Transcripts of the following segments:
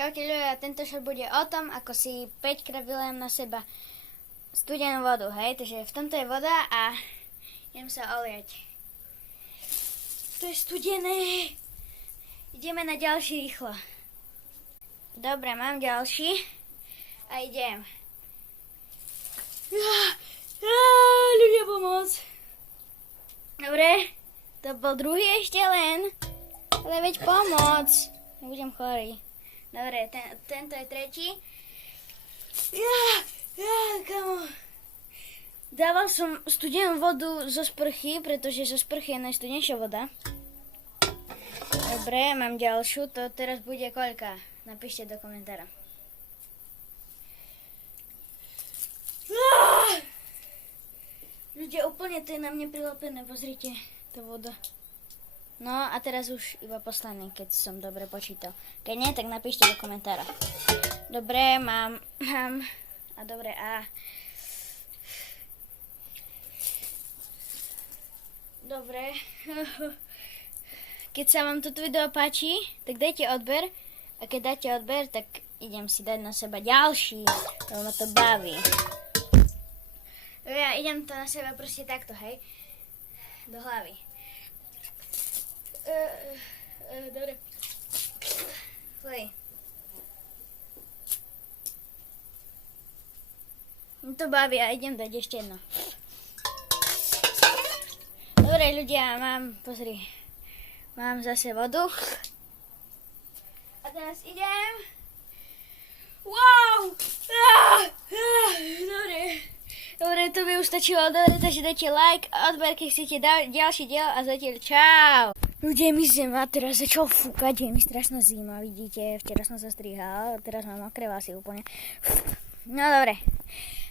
Čaute ľudia, tento šot bude o tom, ako si 5 krát vylejem na seba studenú vodu, hej? Takže v tomto je voda a idem sa oliať. To je studené. Ideme na ďalší rýchlo. Dobre, mám ďalší a idem. Ľudia, pomoc. Dobre, to bol druhý ešte len. Ale veď pomoc. Nebudem chorý. Dobre, tento je tretí. Kamo. Dával som studenú vodu zo sprchy, pretože zo sprchy je najstudenšia voda. Dobre, mám ďalšiu. To teraz bude koľka? Napíšte do komentára. Ľudia, úplne to je na mne prilepené, pozrite, tá voda. No a teraz už iba posledný, keď som dobre počítal. Keď nie, tak napíšte do komentára. Dobre, mám a dobre, a dobre. Keď sa vám toto video páči, tak dajte odber. A keď dáte odber, tak idem si dať na seba ďalší, lebo ma to baví. Ja idem to na seba proste takto, hej, do hlavy. Dobre. Fuj. Mňa to baví a idem dať ešte jedno. Dobre ľudia, pozri, mám zase vodu. A teraz idem. Wow! Dobre, to by už stačilo. Dobre, takže dajte like a odber, keď chcete ďalší diel a zatiaľ čau. Ľudia, mi zima teraz začal fúkať, je mi strašná zima, vidíte, včera som sa strihal, teraz mám mokré vlasy úplne. No dobre,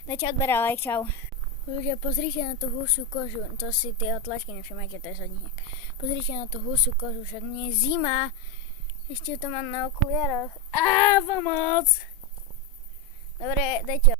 dajte odber a like, čau. Ľudia, pozrite na tú husú kožu, to si tie otlačky nevšimajte, to je sodník. Pozrite na tú husú kožu, však mne je zima, ešte to mám na okuliaroch. Pomoc! Dobre, dajte